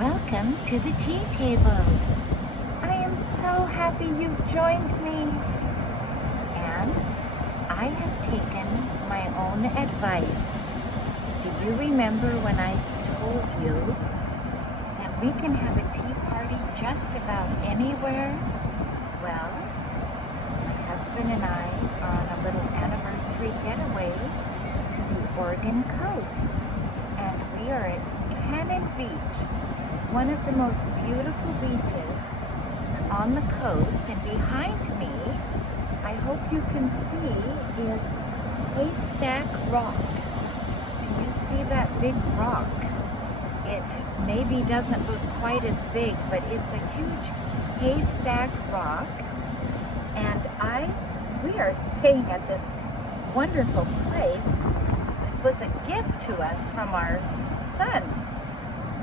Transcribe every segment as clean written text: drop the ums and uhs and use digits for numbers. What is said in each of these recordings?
Welcome to the tea table. I am so happy you've joined me. And I have taken my own advice. Do you remember when I told you that we can have a tea party just about anywhere? Well, my husband and I are on a little anniversary getaway to the Oregon coast. And we are at Cannon Beach, one of the most beautiful beaches on the coast. And behind me, I hope you can see, is Haystack Rock. Do you see that big rock? It maybe doesn't look quite as big, but it's a huge haystack rock. And we are staying at this wonderful place. This was a gift to us from our son,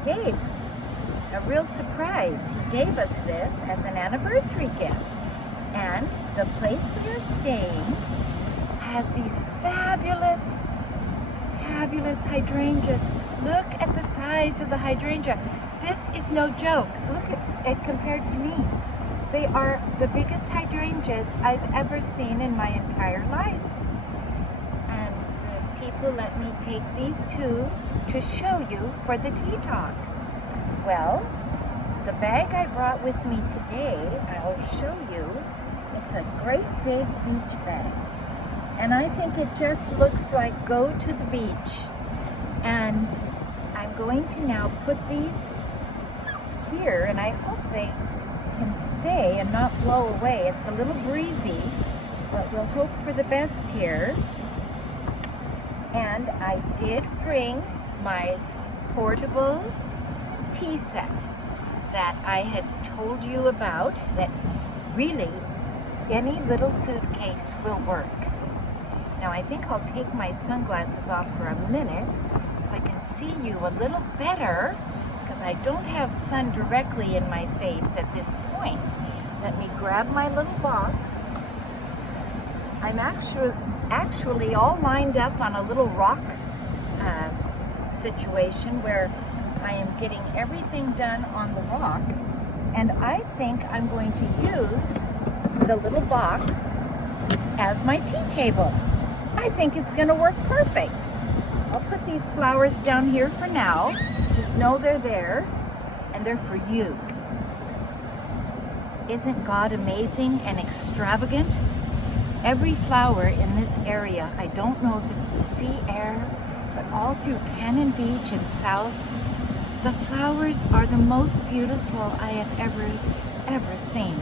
Gabe. A real surprise. He gave us this as an anniversary gift. And the place we are staying has these fabulous hydrangeas. Look at the size of the hydrangea. This is no joke. Look at it compared to me. They are the biggest hydrangeas I've ever seen in my entire life. And the people let me take these two to show you for the tea talk. Well, the bag I brought with me today, I'll show you. It's a great big beach bag. And I think it just looks like go to the beach. And I'm going to now put these here, and I hope they can stay and not blow away. It's a little breezy, but we'll hope for the best here. And I did bring my portable tea set that I had told you about, that really any little suitcase will work. Now I think I'll take my sunglasses off for a minute so I can see you a little better, because I don't have sun directly in my face at this point. Let me grab my little box. I'm actually all lined up on a little rock situation where I am getting everything done on the rock, and I think I'm going to use the little box as my tea table. I think it's going to work perfect. I'll put these flowers down here for now. Just know they're there, and they're for you. Isn't God amazing and extravagant? Every flower in this area, I don't know if it's the sea air, but all through Cannon Beach and south, the flowers are the most beautiful I have ever seen.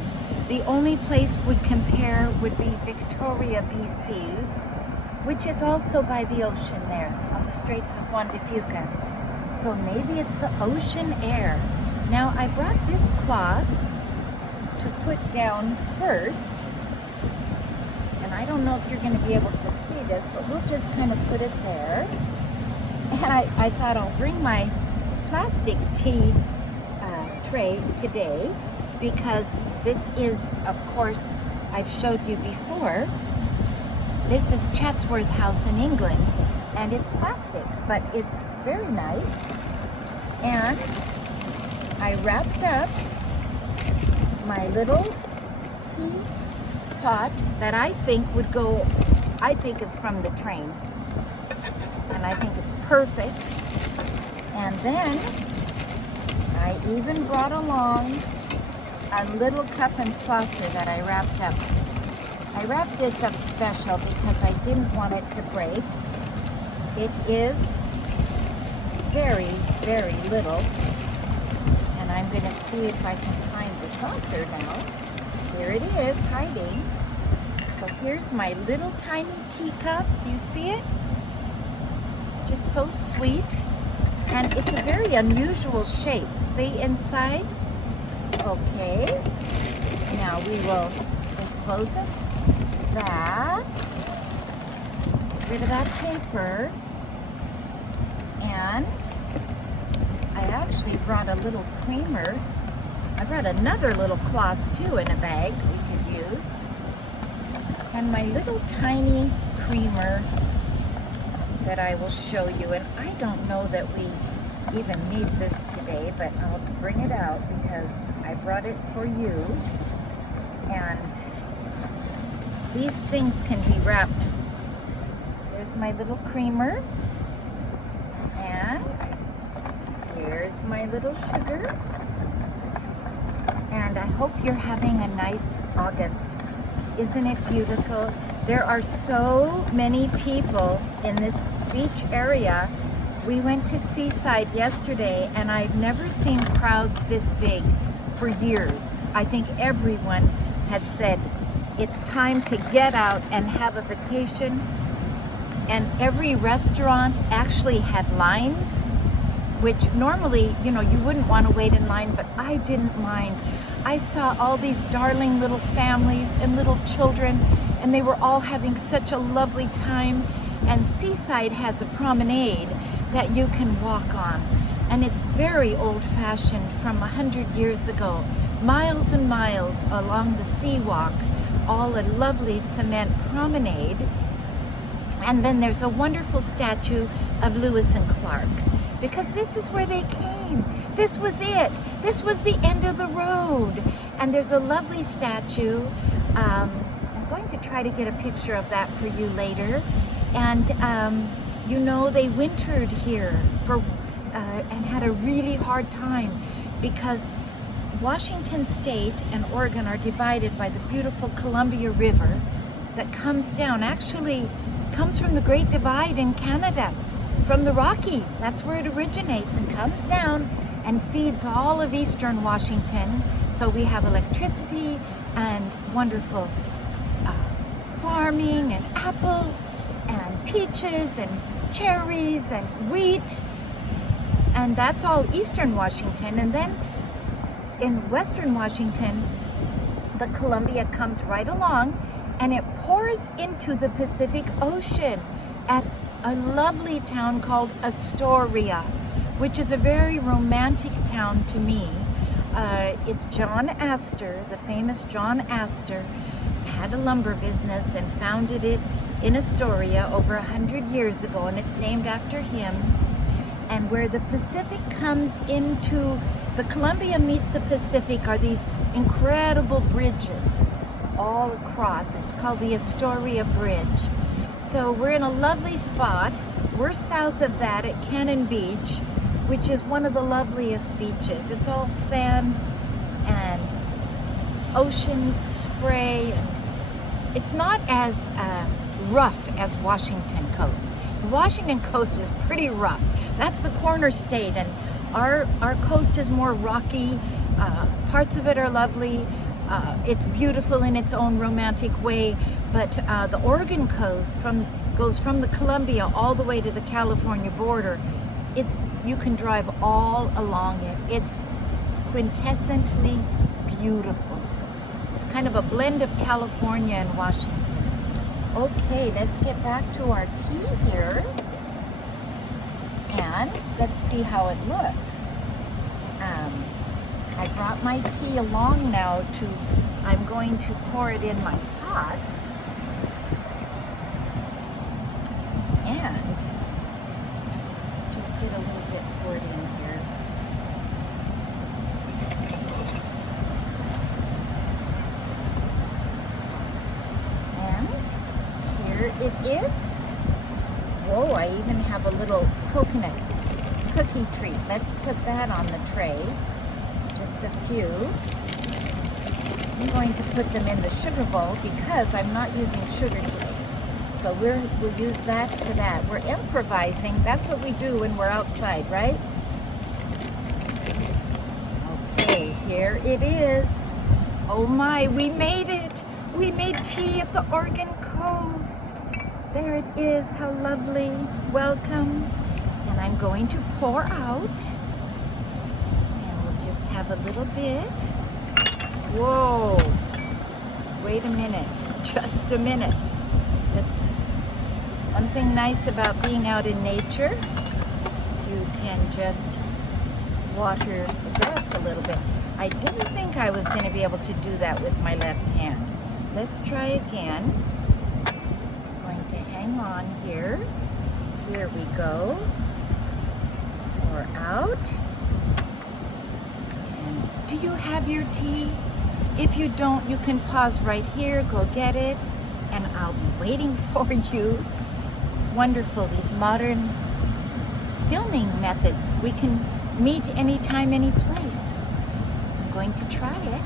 The only place would compare would be Victoria, BC, which is also by the ocean there on the Straits of Juan de Fuca. So maybe it's the ocean air. Now I brought this cloth to put down first, and I don't know if you're going to be able to see this, but we'll just kind of put it there. And I thought I'll bring my plastic tea tray today, because this is, of course, I've showed you before, this is Chatsworth House in England, and it's plastic, but it's very nice. And I wrapped up my little tea pot that I think would go, I think it's from the train, and I think it's perfect. And then I even brought along a little cup and saucer that I wrapped up. I wrapped this up special because I didn't want it to break. It is very, very little. And I'm going to see if I can find the saucer now. Here it is, hiding. So here's my little tiny teacup. Do you see it? Just so sweet. And it's a very unusual shape. See inside? Okay. Now we will dispose of that. Get rid of that paper. And I actually brought a little creamer. I brought another little cloth too in a bag we could use. And my little tiny creamer that I will show you. And I don't know that we even need this today, but I'll bring it out because I brought it for you. And these things can be wrapped. There's my little creamer. And here's my little sugar. And I hope you're having a nice August. Isn't it beautiful? There are so many people in this beach area. We went to Seaside yesterday and I've never seen crowds this big for years. I think everyone had said it's time to get out and have a vacation. And every restaurant actually had lines, which normally, you know, you wouldn't want to wait in line, but I didn't mind. I saw all these darling little families and little children, and they were all having such a lovely time. And Seaside has a promenade that you can walk on, and it's very old-fashioned from 100 years ago. Miles and miles along the sea walk, all a lovely cement promenade. And then there's a wonderful statue of Lewis and Clark, because this is where they came. This was it. This was the end of the road. And there's a lovely statue. I'm going to try to get a picture of that for you later. And you know, they wintered here for and had a really hard time because Washington State and Oregon are divided by the beautiful Columbia River that comes down, actually comes from the Great Divide in Canada, from the Rockies. That's where it originates and comes down and feeds all of eastern Washington. So we have electricity and wonderful farming and apples and peaches and cherries and wheat. And that's all eastern Washington. And then in western Washington, the Columbia comes right along and it pours into the Pacific Ocean at a lovely town called Astoria, which is a very romantic town to me. It's John Astor, the famous John Astor, had a lumber business and founded it in Astoria over 100 years ago, and it's named after him. And where the Pacific comes into, the Columbia meets the Pacific, are these incredible bridges all across. It's called the Astoria Bridge. So we're in a lovely spot. We're south of that at Cannon Beach, which is one of the loveliest beaches. It's all sand and ocean spray. It's not as rough as Washington Coast. The Washington Coast is pretty rough. That's the corner state, and our coast is more rocky. Parts of it are lovely. It's beautiful in its own romantic way, but the Oregon coast goes from the Columbia all the way to the California border. You can drive all along it. It's quintessentially beautiful. It's kind of a blend of California and Washington. Okay, let's get back to our tea here, and let's see how it looks. I brought my tea along now I'm going to pour it in my pot. And let's just get a little bit poured in here. And here it is. Whoa, I even have a little coconut cookie treat. Let's put that on the tray. Just a few. I'm going to put them in the sugar bowl because I'm not using sugar today. So we'll use that for that. We're improvising. That's what we do when we're outside, right? Okay, here it is. Oh my, we made it. We made tea at the Oregon coast. There it is. How lovely. Welcome. And I'm going to pour out. Just have a little bit. Whoa, wait a minute, just a minute. That's one thing nice about being out in nature. You can just water the grass a little bit. I didn't think I was going to be able to do that with my left hand. Let's try again. I'm going to hang on here. Here we go. Pour power out. And do you have your tea? If you don't, you can pause right here, go get it, and I'll be waiting for you. Wonderful, these modern filming methods. We can meet anytime, any place. I'm going to try it.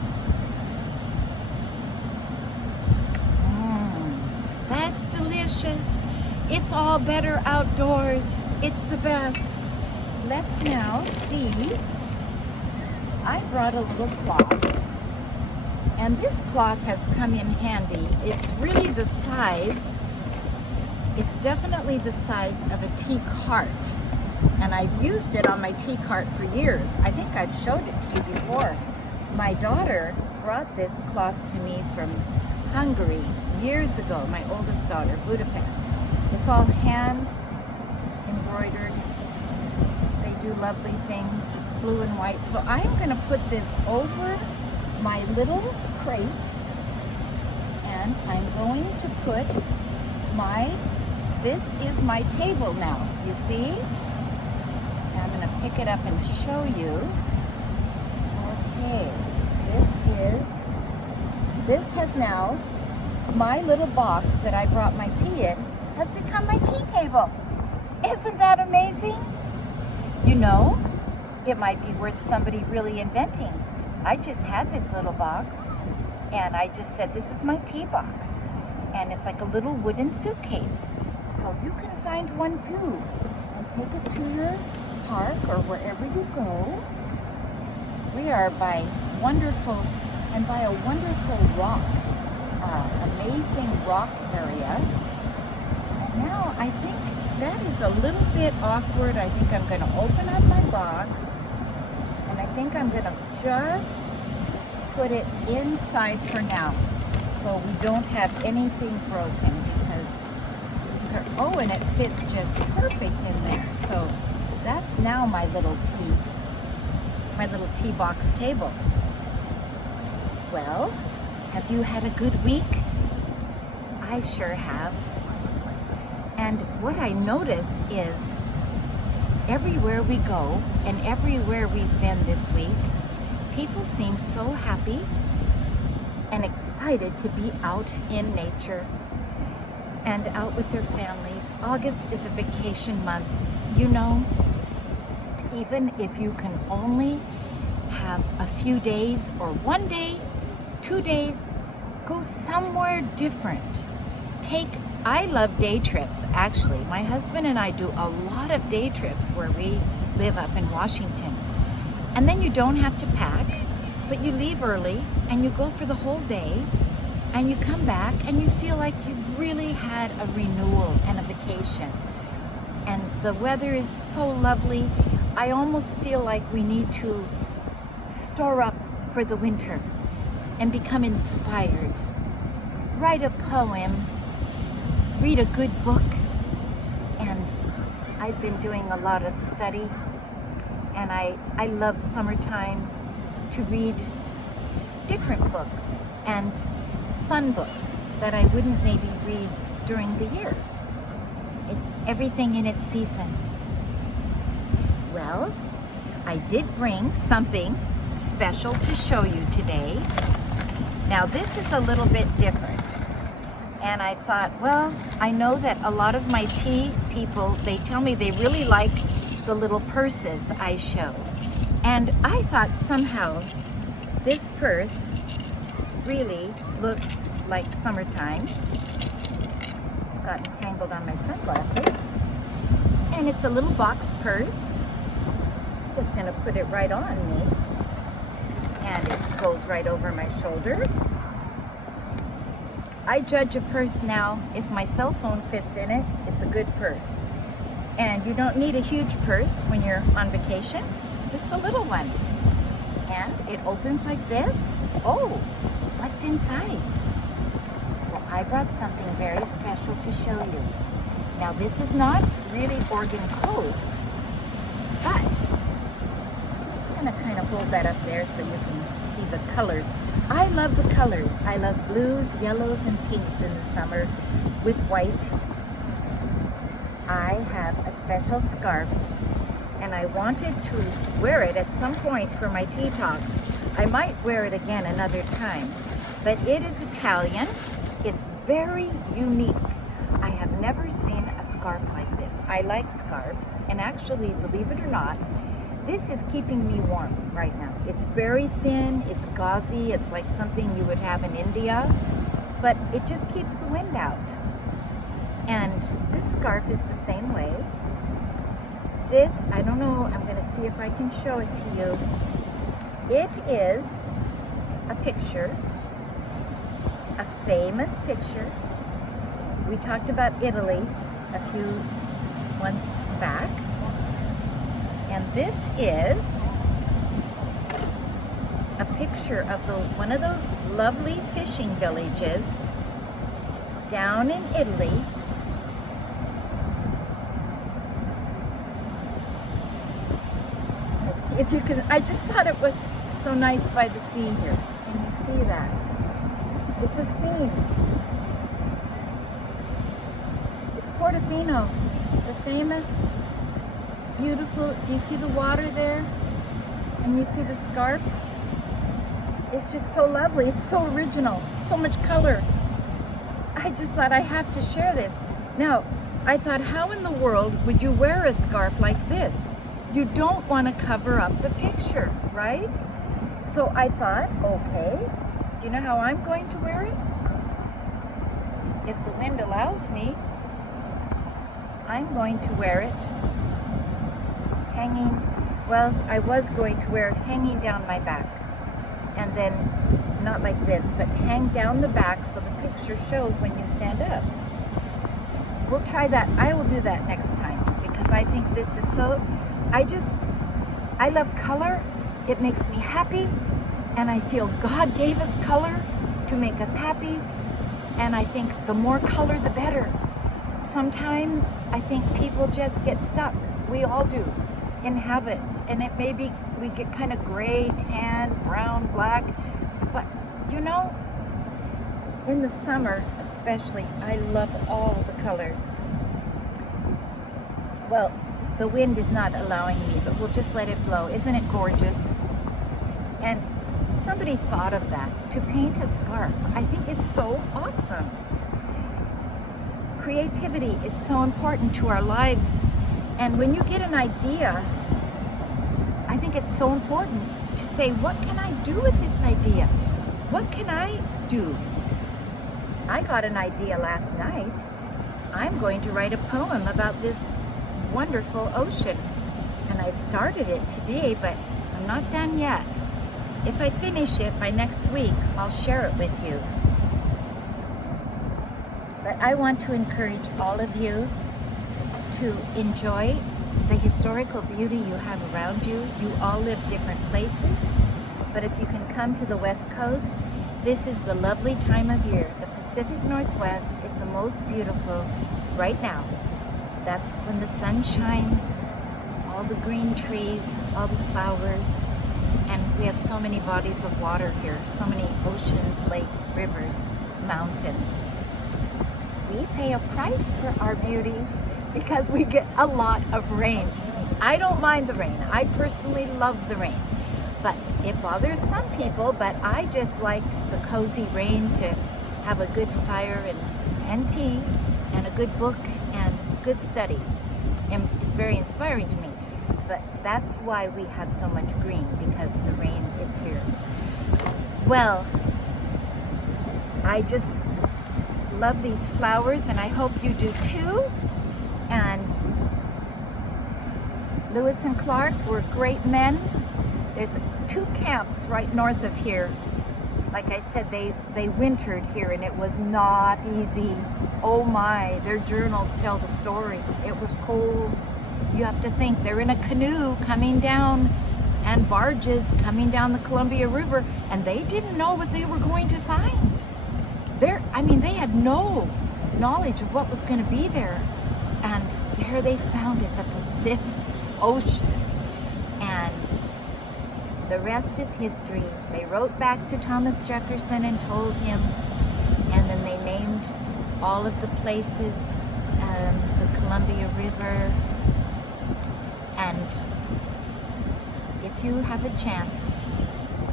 That's delicious. It's all better outdoors. It's the best. Let's now see. I brought a little cloth, and this cloth has come in handy. It's really the size, it's definitely the size of a tea cart. And I've used it on my tea cart for years. I think I've showed it to you before. My daughter brought this cloth to me from Hungary years ago, my oldest daughter, Budapest. It's all hand embroidered. They do lovely things. It's blue and white. So I'm going to put this over my little crate, and I'm going to put this is my table now, you see? I'm going to pick it up and show you. Okay, this has now, my little box that I brought my tea in has become my tea table. Isn't that amazing? You know, it might be worth somebody really inventing. I just had this little box, and I just said, this is my tea box. And it's like a little wooden suitcase. So you can find one too, and take it to your park or wherever you go. We are by a wonderful rock, amazing rock area. And now I think that is a little bit awkward. I think I'm going to open up my box, and I think I'm going to just put it inside for now, so we don't have anything broken, because these are, oh, and it fits just perfect in there. So that's now my little tea box table. Well, have you had a good week? I sure have. And what I notice is everywhere we go and everywhere we've been this week, people seem so happy and excited to be out in nature and out with their families. August is a vacation month. You know, even if you can only have a few days or 1 day, 2 days, go somewhere different. I love day trips, actually. My husband and I do a lot of day trips where we live up in Washington. And then you don't have to pack, but you leave early and you go for the whole day, and you come back and you feel like you've really had a renewal and a vacation. And the weather is so lovely. I almost feel like we need to store up for the winter and become inspired. Write a poem, read a good book. And I've been doing a lot of study, and I love summertime to read different books and fun books that I wouldn't maybe read during the year. It's everything in its season. Well, I did bring something special to show you today. Now this is a little bit different. And I thought, well, I know that a lot of my tea people, they tell me they really like the little purses I show. And I thought somehow this purse really looks like summertime. It's gotten tangled on my sunglasses. And it's a little box purse. I'm just gonna put it right on me. And it goes right over my shoulder. I judge a purse now, if my cell phone fits in it, it's a good purse. And you don't need a huge purse when you're on vacation, just a little one. And it opens like this. Oh, what's inside? Well, I brought something very special to show you. Now this is not really Oregon Coast, but I'm just gonna kind of hold that up there so you can see the colors. I love the colors. I love blues, yellows, and pinks in the summer with white. I have a special scarf and I wanted to wear it at some point for my tea talks. I might wear it again another time, but it is Italian. It's very unique. I have never seen a scarf like this. I like scarves, and actually, believe it or not, this is keeping me warm right now. It's very thin, it's gauzy, it's like something you would have in India, but it just keeps the wind out. And this scarf is the same way. This, I don't know, I'm gonna see if I can show it to you. It is a picture, a famous picture. We talked about Italy a few months back. And this is a picture of one of those lovely fishing villages down in Italy. Let's see if you can, I just thought it was so nice by the sea here. Can you see that? It's a scene. It's Portofino, the famous, beautiful, do you see the water there? And you see the scarf? It's just so lovely. It's so original, so much color. I just thought I have to share this. Now, I thought, how in the world would you wear a scarf like this? You don't want to cover up the picture, right? So I thought, okay, do you know how I'm going to wear it? If the wind allows me, I'm going to wear it hanging, well, I was going to wear it hanging down my back. And then, not like this, but hang down the back so the picture shows when you stand up. We'll try that. I will do that next time because I think this is so, I love color. It makes me happy. And I feel God gave us color to make us happy. And I think the more color, the better. Sometimes I think people just get stuck. We all do. In habits, and it may be we get kind of gray, tan, brown, black, but you know, in the summer especially, I love all the colors. Well, the wind is not allowing me, but we'll just let it blow. Isn't it gorgeous? And somebody thought of that, to paint a scarf. I think is so awesome. Creativity is so important to our lives. And when you get an idea, I think it's so important to say, what can I do with this idea? What can I do? I got an idea last night. I'm going to write a poem about this wonderful ocean. And I started it today, but I'm not done yet. If I finish it by next week, I'll share it with you. But I want to encourage all of you to enjoy the historical beauty you have around you. You all live different places, but if you can come to the West Coast, this is the lovely time of year. The Pacific Northwest is the most beautiful right now. That's when the sun shines, all the green trees, all the flowers, and we have so many bodies of water here, so many oceans, lakes, rivers, mountains. We pay a price for our beauty because we get a lot of rain. I don't mind the rain. I personally love the rain, but it bothers some people, but I just like the cozy rain to have a good fire and tea and a good book and good study. And it's very inspiring to me, but that's why we have so much green, because the rain is here. Well, I just love these flowers, and I hope you do too. And Lewis and Clark were great men. There's 2 camps right north of here. Like I said, they wintered here, and it was not easy. Oh my, their journals tell the story. It was cold. You have to think they're in a canoe coming down, and barges coming down the Columbia River, and they didn't know what they were going to find. They had no knowledge of what was going to be there. And there they found it, the Pacific Ocean. And the rest is history. They wrote back to Thomas Jefferson and told him, and then they named all of the places, the Columbia River. And if you have a chance,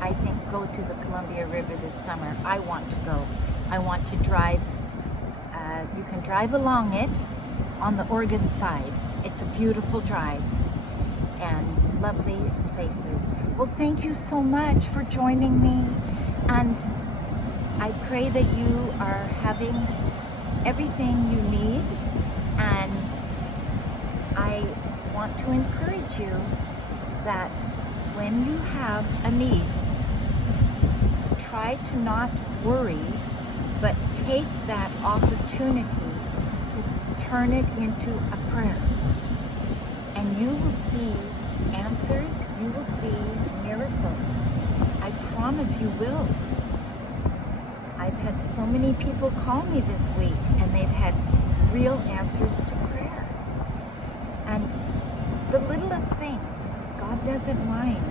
I think go to the Columbia River this summer. I want to go. I want to drive. You can drive along it on the Oregon side. It's a beautiful drive and lovely places. Well, thank you so much for joining me, and I pray that you are having everything you need, and I want to encourage you that when you have a need, try to not worry, but take that opportunity to turn it into a prayer. And you will see answers, you will see miracles. I promise you will. I've had so many people call me this week, and they've had real answers to prayer. And the littlest thing, God doesn't mind.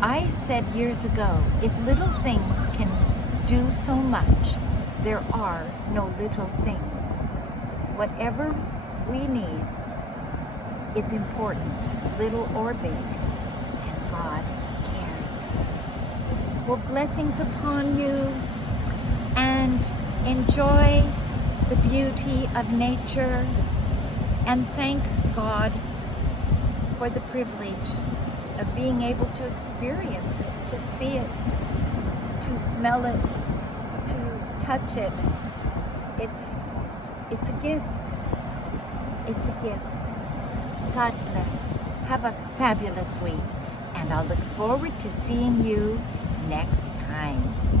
I said years ago, if little things can do so much, there are no little things. Whatever we need is important, little or big, and God cares. Well, blessings upon you, and enjoy the beauty of nature, and thank God for the privilege of being able to experience it, to see it, to smell it, to touch it. It's a gift. It's a gift. God bless. Have a fabulous week, and I'll look forward to seeing you next time.